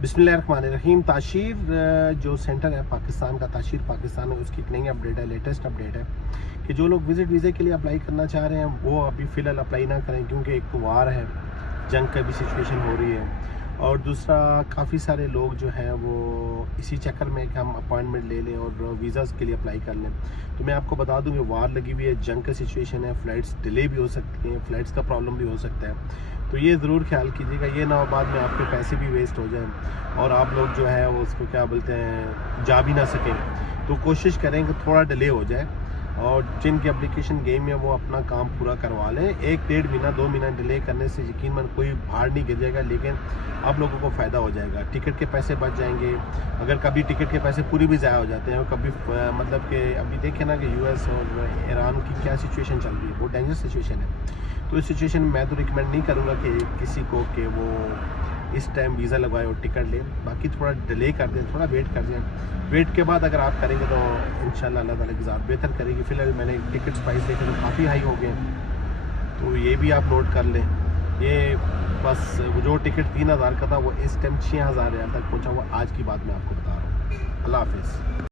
बिस्मिल्लाहिर्रहमानिर्रहीम। ताशीर जो सेंटर है पाकिस्तान का, ताशीर पाकिस्तान है, उसकी एक नई अपडेट है, लेटेस्ट अपडेट है कि जो लोग विज़िट वीज़े के लिए अप्लाई करना चाह रहे हैं वो अभी फ़िलहाल अप्लाई ना करें, क्योंकि एक तो वार है, जंग का भी सिचुएशन हो रही है, और दूसरा काफ़ी सारे लोग जो हैं वो इसी चक्कर में कि हम अपॉइंटमेंट ले लें और वीज़ाज़ के लिए अप्लाई कर लें। तो मैं आपको बता दूं कि वार लगी हुई है, जंग का सिचुएशन है, फ़्लाइट्स डिले भी हो सकती हैं, फ़्लाइट्स का प्रॉब्लम भी हो सकता है। तो ये ज़रूर ख्याल कीजिएगा, ये ना हो बाद में आपके पैसे भी वेस्ट हो जाएं और आप लोग जो है वो उसको क्या बोलते हैं जा भी ना सकें। तो कोशिश करें कि थोड़ा डिले हो जाए और जिनकी एप्लीकेशन गई में वो अपना काम पूरा करवा लें। 1-1.5 महीना 2 महीना डिले करने से यकीनन कोई भाड़ नहीं गिरेगा, लेकिन आप लोगों को फ़ायदा हो जाएगा, टिकट के पैसे बच जाएंगे। अगर कभी टिकट के पैसे पूरी भी ज़ाया हो जाते हैं और कभी मतलब कि अभी देखें ना कि यूएस और ईरान की क्या सिचुएशन चल रही है, बहुत डेंजरस सिचुएशन है। तो इस सिचुएशन में मैं तो रिकमेंड नहीं करूँगा कि किसी को कि वो इस टाइम वीज़ा लगवाए और टिकट लें। बाकी थोड़ा डिले कर दें, थोड़ा वेट कर दें। वेट के बाद अगर आप करेंगे तो इंशाल्लाह अल्लाह ताला की ज़ात बेहतर करेगी। फ़िलहाल मैंने टिकट्स प्राइस देखे तो काफ़ी हाई हो गए, तो ये भी आप नोट कर लें। ये बस वो जो टिकट 3000 का था वो इस टाइम 6000 रियाल तक पहुँचा हुआ, आज की बात मैं आपको बता रहा हूँ। अल्लाह हाफ़िज़।